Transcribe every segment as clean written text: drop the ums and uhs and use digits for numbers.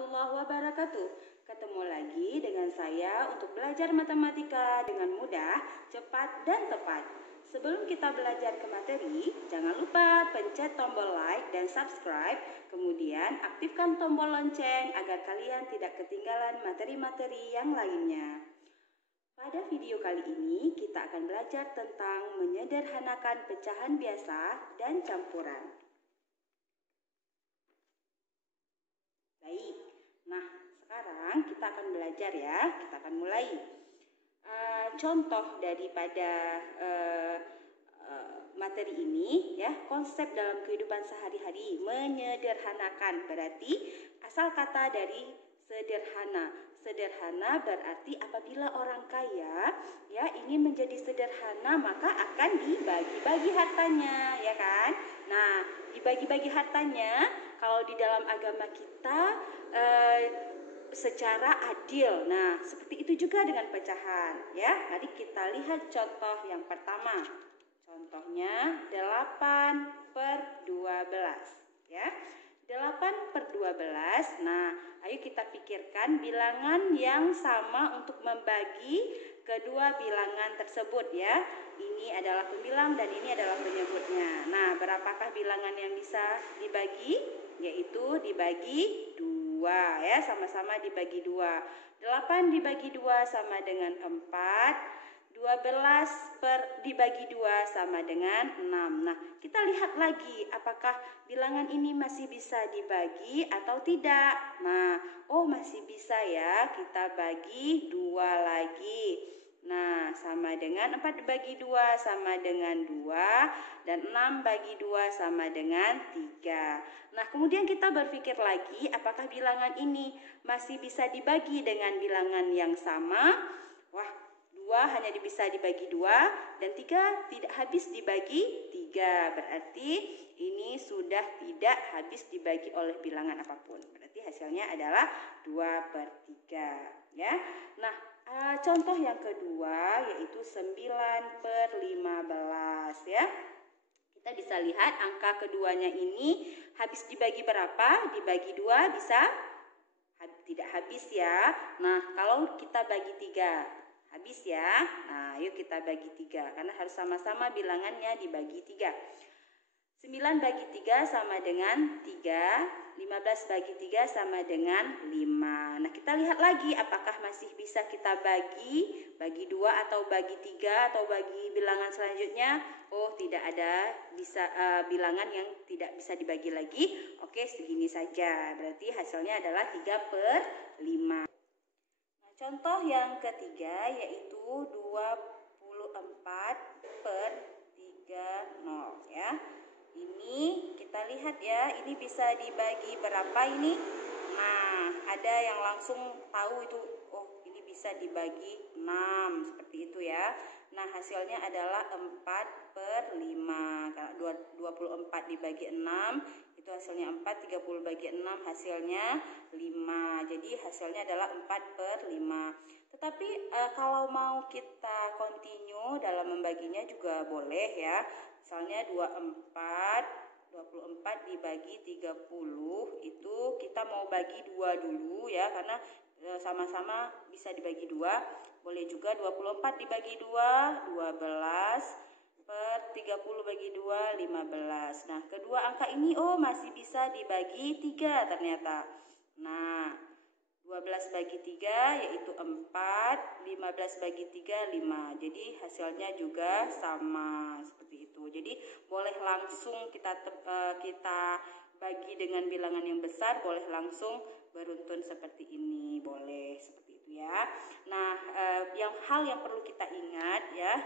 warahmatullahi wabarakatuh. Ketemu lagi dengan saya untuk belajar matematika dengan mudah, cepat, dan tepat. Sebelum kita belajar ke materi, jangan lupa pencet tombol like dan subscribe, kemudian aktifkan tombol lonceng agar kalian tidak ketinggalan materi-materi yang lainnya. Pada video kali ini, kita akan belajar tentang menyederhanakan pecahan biasa dan campuran. Baik, nah sekarang kita akan belajar ya, kita akan mulai. Contoh daripada materi ini ya, konsep dalam kehidupan sehari-hari, menyederhanakan berarti asal kata dari sederhana. Sederhana berarti apabila orang kaya ya ingin menjadi sederhana maka akan dibagi-bagi hartanya, ya kan? Nah, dibagi-bagi hartanya kalau di dalam agama kita secara adil. Nah, seperti itu juga dengan pecahan ya. Mari kita lihat contoh yang pertama. Contohnya 8/12 ya. 8/12. Nah, ayo kita pikirkan bilangan yang sama untuk membagi kedua bilangan tersebut ya. Ini adalah pembilang dan ini adalah penyebutnya. Nah, berapakah bilangan yang bisa dibagi? Yaitu dibagi 2 ya, sama-sama dibagi 2. 8 dibagi 2 sama dengan 4. 12 dibagi 2 sama dengan 6. Nah, kita lihat lagi apakah bilangan ini masih bisa dibagi atau tidak. Nah, masih bisa ya, kita bagi 2 lagi. Nah, sama dengan 4 dibagi 2 sama dengan 2 dan 6 bagi 2 sama dengan 3. Nah, kemudian kita berpikir lagi apakah bilangan ini masih bisa dibagi dengan bilangan yang sama. Wah, 2 hanya bisa dibagi 2 dan 3 tidak habis dibagi 3. Berarti ini sudah tidak habis dibagi oleh bilangan apapun. Berarti hasilnya adalah 2/3 ya. Nah, contoh yang kedua yaitu 9/15 ya. Kita bisa lihat angka keduanya ini habis dibagi berapa? Dibagi 2 bisa tidak habis ya. Nah, kalau kita bagi 3 habis ya. Nah, yuk kita bagi 3 karena harus sama-sama bilangannya dibagi 3. 9 bagi 3 sama dengan 3. 15 bagi 3 sama dengan 5. Nah, kita lihat lagi apakah masih bisa kita bagi 2 atau bagi 3 atau bagi bilangan selanjutnya. Tidak ada bilangan yang tidak bisa dibagi lagi. Oke, segini saja. Berarti hasilnya adalah 3/5. Contoh yang ketiga yaitu 24/30 ya. Ini kita lihat ya, ini bisa dibagi berapa ini? Nah, ada yang langsung tahu itu, ini bisa dibagi 6 seperti itu ya. Nah, hasilnya adalah 4/5. Karena 24 dibagi 6 itu hasilnya 4, 30 bagi 6 hasilnya 5. Jadi hasilnya adalah 4/5. Tetapi kalau mau kita continue dalam membaginya juga boleh ya. Misalnya 24 dibagi 30 itu kita mau bagi 2 dulu ya, karena sama-sama bisa dibagi 2. Boleh juga 24 dibagi 2, 12/30 bagi 2, 15. Nah, kedua angka ini masih bisa dibagi 3 ternyata. Nah, 12 bagi 3 yaitu 4, 15 bagi 3, 5. Jadi hasilnya juga sama seperti itu. Jadi boleh langsung kita bagi dengan bilangan yang besar, boleh langsung beruntun seperti ini, boleh seperti itu ya. Nah, hal yang perlu kita ingat ya,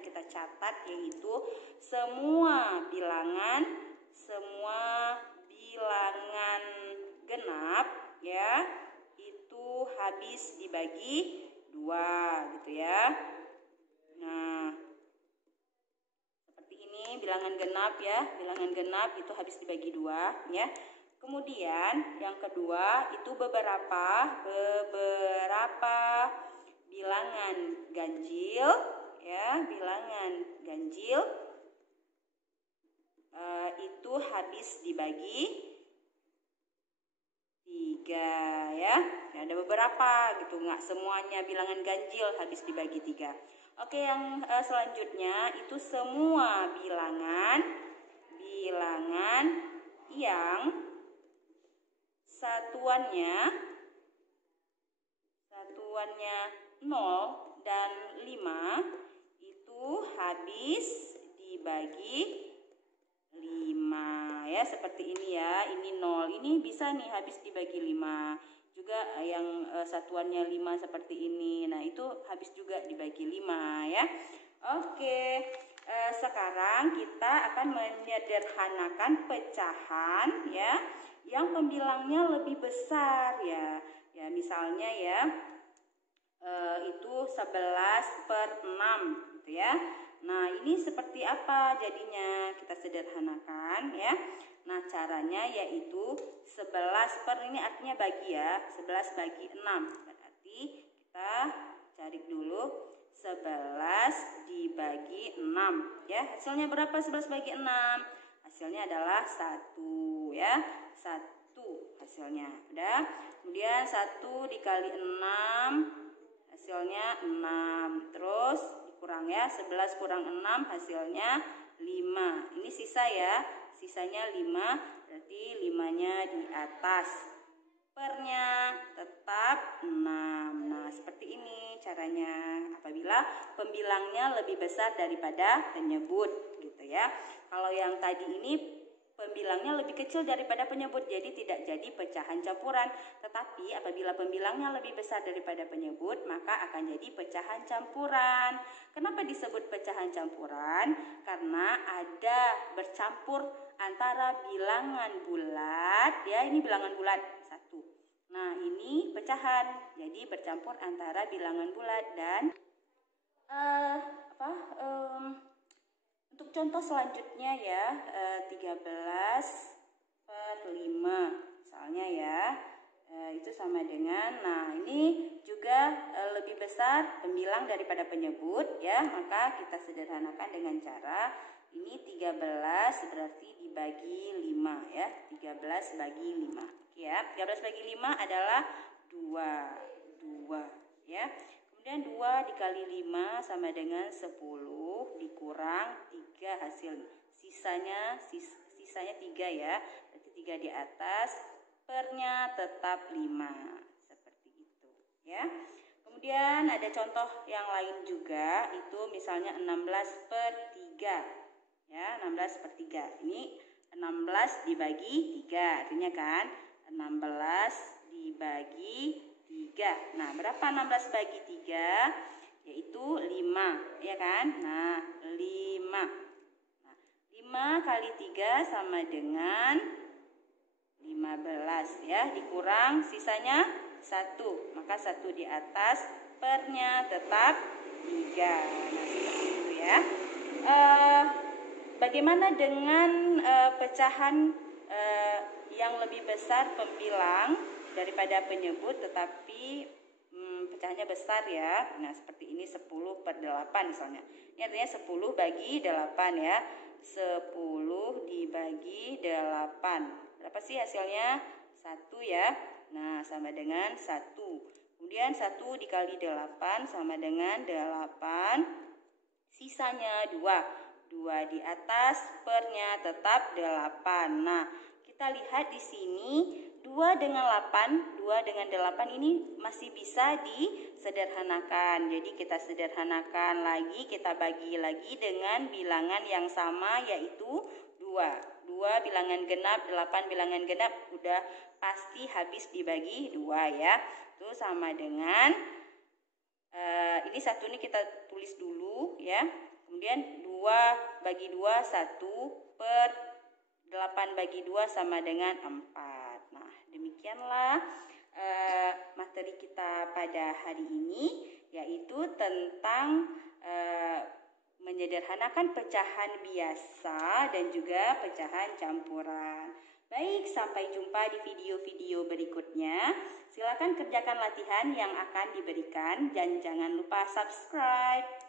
kita catat yaitu semua bilangan genap ya itu habis dibagi 2 gitu ya. Nah, seperti ini bilangan genap ya, bilangan genap itu habis dibagi 2 ya. Kemudian yang kedua itu beberapa bilangan ganjil ya, bilangan ganjil itu habis dibagi 3 Ya, ada beberapa gitu, nggak semuanya bilangan ganjil habis dibagi 3. Oke, yang selanjutnya itu semua bilangan yang satuannya 0 dan 5 itu habis dibagi 5 ya, seperti ini ya. Ini 0, ini bisa nih habis dibagi 5. Juga yang satuannya 5 seperti ini. Nah, itu habis juga dibagi 5 ya. Oke, sekarang kita akan menyederhanakan pecahan ya yang pembilangnya lebih besar ya. Ya, misalnya ya itu 11/6 gitu ya. Nah, ini seperti apa jadinya? Kita sederhanakan ya. Nah, caranya yaitu 11 per ini artinya bagi ya. 11 bagi 6. Berarti kita cari dulu 11 dibagi 6 ya. Hasilnya berapa 11 bagi 6? Hasilnya adalah 1 ya. 1 hasilnya. Udah. Kemudian 1 dikali 6 hasilnya 6. Terus dikurang ya, 11 kurang 6 hasilnya 5. Ini sisa ya, sisanya 5, berarti 5-nya di atas. Pernya tetap 6. Nah, seperti ini caranya apabila pembilangnya lebih besar daripada penyebut gitu ya. Kalau yang tadi ini pembilangnya lebih kecil daripada penyebut, jadi tidak jadi pecahan campuran. Tetapi apabila pembilangnya lebih besar daripada penyebut, maka akan jadi pecahan campuran. Kenapa disebut pecahan campuran? Karena ada bercampur antara bilangan bulat, ya ini bilangan bulat 1. Nah, ini pecahan, jadi bercampur antara bilangan bulat dan untuk contoh selanjutnya ya, 13/5 misalnya ya, itu sama dengan, nah ini juga lebih besar pembilang daripada penyebut ya, maka kita sederhanakan dengan cara ini 13 berarti dibagi 5 ya, 13 bagi 5. Oke ya, 13 bagi 5 adalah 2 ya. Kemudian 2 dikali 5 sama dengan 10 dikurang 3 hasil. Sisanya 3 ya. Berarti 3 di atas, pernya tetap 5. Seperti itu ya. Kemudian ada contoh yang lain juga, itu misalnya 16/3. Ya, 16/3. Ini 16 dibagi 3, artinya kan 16 dibagi 3. Nah, berapa 16 bagi 3? Yaitu 5, ya kan? Nah, 5. Nah, 5 kali 3 sama dengan 15 ya, dikurang sisanya 1. Maka 1 di atas, pernya tetap 3. Nah, seperti itu ya. Bagaimana dengan pecahan yang lebih besar pembilang daripada penyebut tetapi pecahannya besar ya. Nah, seperti ini 10/8 misalnya. Ini artinya 10 bagi 8 ya. 10 dibagi 8. Berapa sih hasilnya? 1 ya. Nah, sama dengan 1. Kemudian 1 dikali 8 sama dengan 8. Sisanya 2. 2 di atas, pernya tetap 8. Nah, kita lihat di sini 2 dengan 8 ini masih bisa disederhanakan. Jadi kita sederhanakan lagi, kita bagi lagi dengan bilangan yang sama yaitu 2. 2 bilangan genap, 8 bilangan genap udah pasti habis dibagi 2 ya. Itu sama dengan ini 1 ini kita tulis dulu ya. Kemudian 2 bagi 2 1/8 bagi 2 sama dengan 4. Nah, demikianlah materi kita pada hari ini, yaitu tentang menyederhanakan pecahan biasa dan juga pecahan campuran. Baik, sampai jumpa di video-video berikutnya. Silakan kerjakan latihan yang akan diberikan dan jangan lupa subscribe.